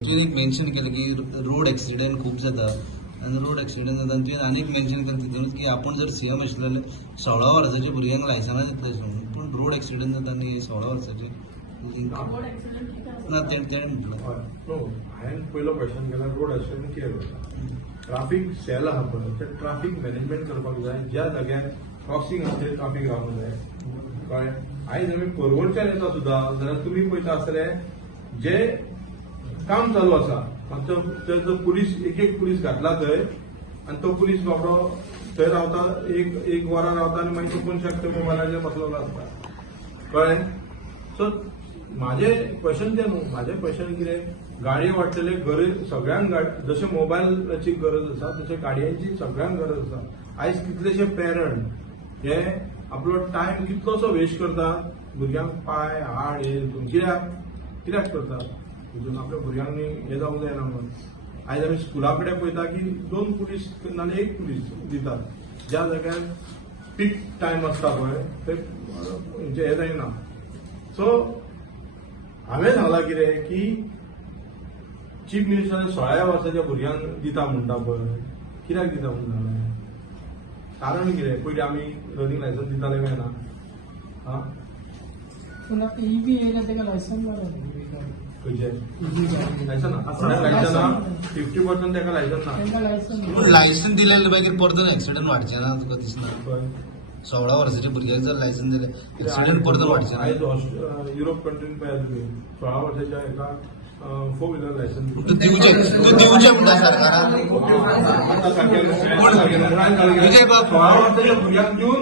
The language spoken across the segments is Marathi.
एक मेन्शन केलं की रोड ऍक्सिडेंट खूप जातात आणि रोड ऍक्सिडेंट जाता तुवें आनी एक मेन्शन केलं तितूनच की आपण जर सीएम आसलेले 16 वर्साच्या भुरग्यांक लायसन्स दितले म्हणून पूण रोड ऍक्सिडेंट जाता आनी 16 वर्साचे ना तेणें म्हटलं हांवें पयलो क्वेश्चन केला रोड ऍक्सिडेंट कितें करता ट्राफीक सेल आहा पळय ते ट्राफीक मॅनेजमेंट करपाक जाय ज्या जाग्यार क्रॉसींग आसा थंय ट्राफीक रावंक जाय कळ्ळें आयज आमी परवडच्यान येता सुद्दां जाल्यार तुमी पळयता आसतले जे काम चालू आसा तो पुलीस एक पुलीस घातला थंय आनी तो पुलीस बाबडो थंय रावता एक वरां रावता आनी मागीर तो 5 मोबायलाचेर बसलेलो आसता कळ्ळें सो म्हाजें क्वेश्चन तें न्हू म्हाजें क्वेश्चन कितें गाडयो वाडटले गरज सगळ्यांक जशें मोबायलाची गरज आसा तशें गाडयांची सगळ्यांक गरज आसा आयज कितलेशे पेरंट हे आपलो टायम कितलोसो वेस्ट करता भुरग्यांक पाय हाड हे कित्याक करता तितून आपल्या भुरग्यांनी हे जावंक जायना म्हणून आयज आमी स्कुला कडेन पळयता की 2 पुलीस नाल्यार 1 पुलीस दितात ज्या जाग्यार पीक टायम आसता पळय थंय हे जायना सो हांवें सांगलां कितें की चीफ मिनिस्टरान 16 वर्साच्या भुरग्यांक दिता म्हणटा पळय कित्याक दिता म्हणटा कारण कितें पयलीं आमी लर्निंग लायसन्स दिताले काय ना हा पूण आतां ईबी येयला तेका लायसन्स मेळ्ळा खंयचे लायसन ना 50% तेका लायसन ना लायसन दिलेले मागीर परतून ऍक्सिडेंट वाडचे ना तुका दिसना 16 वर्साच्या भुरग्याक जर लायसन दिलें ऍक्सिडेंट परतून वाडचे ना आयज युरोप कंट्रीन पळयात तुमी 16 वर्साच्या एका 4 व्हिलर लायसन तू दिवचे म्हणटा सरकारान विजय बाब 16 वर्साच्या भुरग्यांक दिवन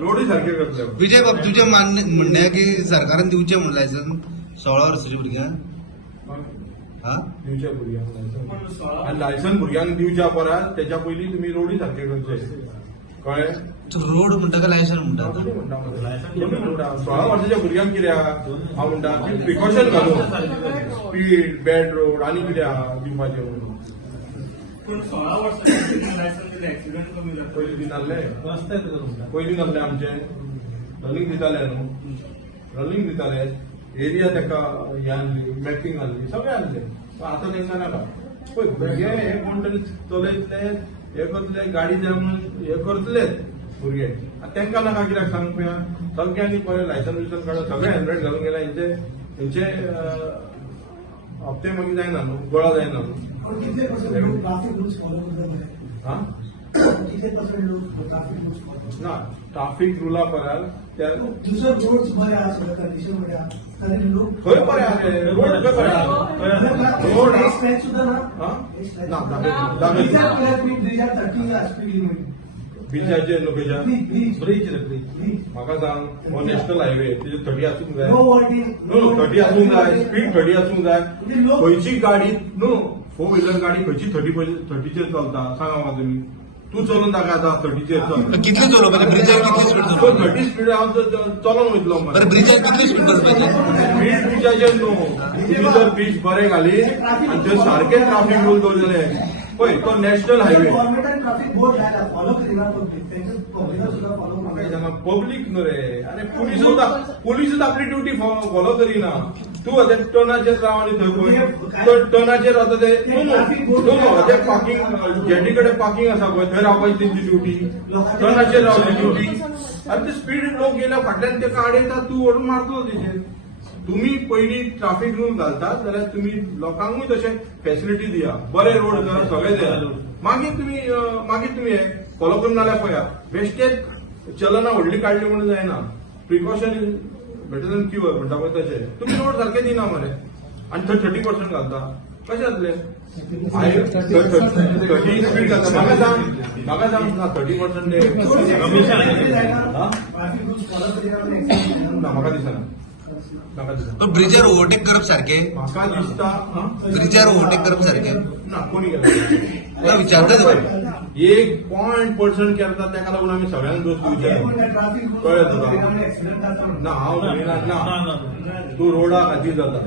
रोडी सारखे करतले विजय बाब तुझे म्हणणे की सरकारान दिवचे म्हणून लायसन 16 वर्साच्या भुरग्यांक दिवच्या भुरग्यांक लायसन आनी लायसन भुरग्यांक दिवच्या परस त्याच्या पयलीं तुमी रोडी सारखे करचे कळ्ळें रोड म्हणटा काय लायसन म्हणटा 16 वर्साच्या भुरग्यांक कित्याक हांव म्हणटा की प्रिकॉशन घालून स्पीड बॅड रोड आनी कित्याक दिवपाचें म्हणून पूण 16 वर्सांचे लायसन दिले ऍक्सिडेंट कमी जाता पयलीं दिनासले पयलीं नासलें आमचें रनिंग दिताले न्हू रनिंग दिताले एरिया तेका हे आहली मॅपिंग आहली सगळें आहलें आतां तेंकां नाका पळय भुरगे हे कोण तरी चलयतले हे करतले गाडी जाय म्हणून हे करतलेच भुरगे आतां तेंकां नाका कित्याक सांग पळया सगळ्यांनी पळय लायसन बिसन काडून सगळे हँड्रेड घालून गेला हेंचे हप्ते मागीर जायना न्हू गोळा जायना न्हू ट्राफिक रूल्स फॉलो हा कितले पर्सेंट लोक ट्राफिक रूल्स फॉलो ना ट्राफिक रुला परस त्या दुसरे रोड्स बरे आहा सगळे कंडिशन बरे आहा तरी लोक खंय बरें आहा ते रोड खंय बरें आहा रोड एक स्ट्रेच सुद्धा ना ना ब्रिजार 30 स्पीड लिमिट बिचाचेर न्हू खंयच्या ब्रिज म्हाका सांग हो नॅशनल हायवे तेजे 30 आसूंक जाय नो वॉल्टिंग नो 30 आसूंक जाय स्पीड 30 आसूंक जाय खंयची गाडी नो 4 व्हिलर गाडी खंयची 30चेर चलता सांगा म्हाका तुमी तूं चलोवन दाखय आतां 30चेर चल कितली चलोवपाचें ब्रिजार कितली स्पीड चलोवपाची 30 स्पीड हांव चलोवन वयतलो बरं ब्रिजार कितली स्पीड बसपाचें स्पीड बिचाचेर न्हू तुमी जर बीच बरें घाली आनी थंय सारके ट्राफीक रूल दवरलेले पळय तो नॅशनल हायवे गव्हर्नमेंटान ट्राफिक बोर्ड लायला फॉलो करिना पब्लीक तेंचे पब्लिकान सुद्धा फॉलो करना पब्लीक न्हू रे अरे पुलीस आपली ड्युटी फॉलो करिना तूं ते टर्नाचेर राव आनी थंय पळय टर्नाचेर रावता ते ते पार्किंग जेटी कडेन पार्किंग आसा पळय थंय रावपाची तेंची ड्युटी टर्नाचेर रावली ड्युटी आनी ते स्पीड लोक गेल्या फाटल्यान तेका आडयता तूं व्हरून मारतलो तेचेर तुम्ही पयलीं ट्राफीक रूल घालतात जाल्यार तुम्ही लोकांकूय तशे फॅसिलिटी दिया बरे रोड करा सगळे दिया मागीर तुम्ही हे फॉलो करून नाल्यार पळया बेश्टेच चलना व्हडली काडली म्हणून जायना precaution is better than cure म्हणटा पळय तशें तुमी रोड सारके दिना मरे आनी थंय 30% घालता कशें जातलें 30 स्पीड घालता म्हाका सांग 30% ट्राफिक रूल्स फॉलो करिना ना म्हाका दिसना पण ब्रिजार ओव्हरटेक करप सारखे म्हाका दिसता ब्रिजार ओव्हरटेक करप सारखे ना कोणी केलं विचारता 1% करता तेका लागून आमी सगळ्यांक दोश दिवचे कळ्ळें तुका ना हांव ना तूं रोडा खातीर जाता